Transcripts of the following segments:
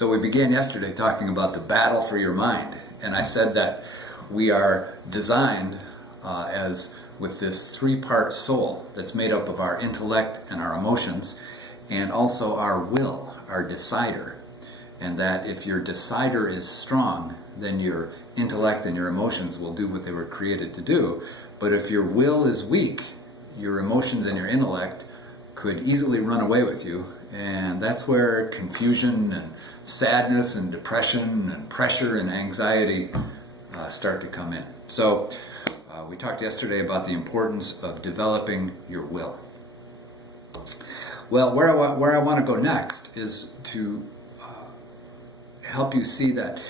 So we began yesterday talking about the battle for your mind, and I said that we are designed as with this three-part soul that's made up of our intellect and our emotions, and also our will, our decider. And that if your decider is strong, then your intellect and your emotions will do what they were created to do. But if your will is weak, your emotions and your intellect could easily run away with you, and that's where confusion and sadness and depression and pressure and anxiety start to come in. So we talked yesterday about the importance of developing your will. Well, where I want to go next is to help you see that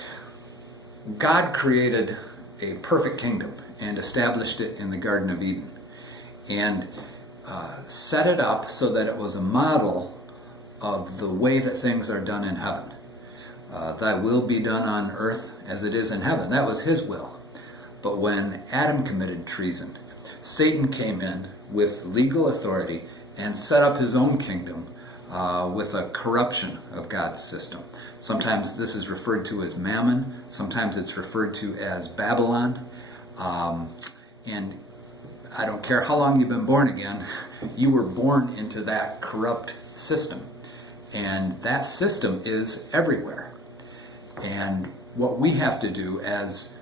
God created a perfect kingdom and established it in the Garden of Eden, and set it up so that it was a model of the way that things are done in heaven. Thy will be done on earth as it is in heaven. That was his will. But when Adam committed treason, Satan came in with legal authority and set up his own kingdom with a corruption of God's system. Sometimes this is referred to as Mammon. Sometimes it's referred to as Babylon. And I don't care how long you've been born again, you were born into that corrupt system. And that system is everywhere. And what we have to do as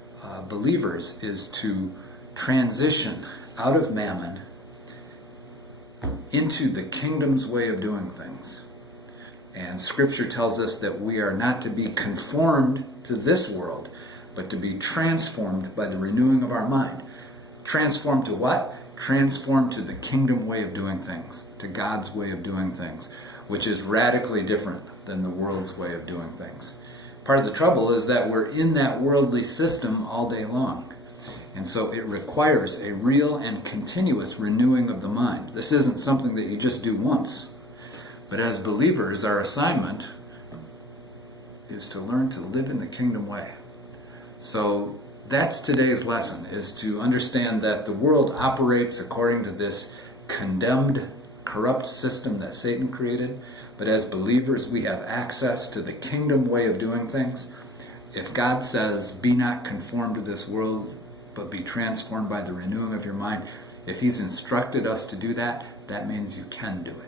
believers is to transition out of Mammon into the kingdom's way of doing things. And Scripture tells us that we are not to be conformed to this world, but to be transformed by the renewing of our mind. Transformed to what? Transformed to the kingdom way of doing things, to God's way of doing things, which is radically different than the world's way of doing things. Part of the trouble is that we're in that worldly system all day long. And so it requires a real and continuous renewing of the mind. This isn't something that you just do once. But as believers, our assignment is to learn to live in the kingdom way. So that's today's lesson, is to understand that the world operates according to this condemned, corrupt system that Satan created. But as believers, we have access to the kingdom way of doing things. If God says, be not conformed to this world, but be transformed by the renewing of your mind, if he's instructed us to do that, that means you can do it.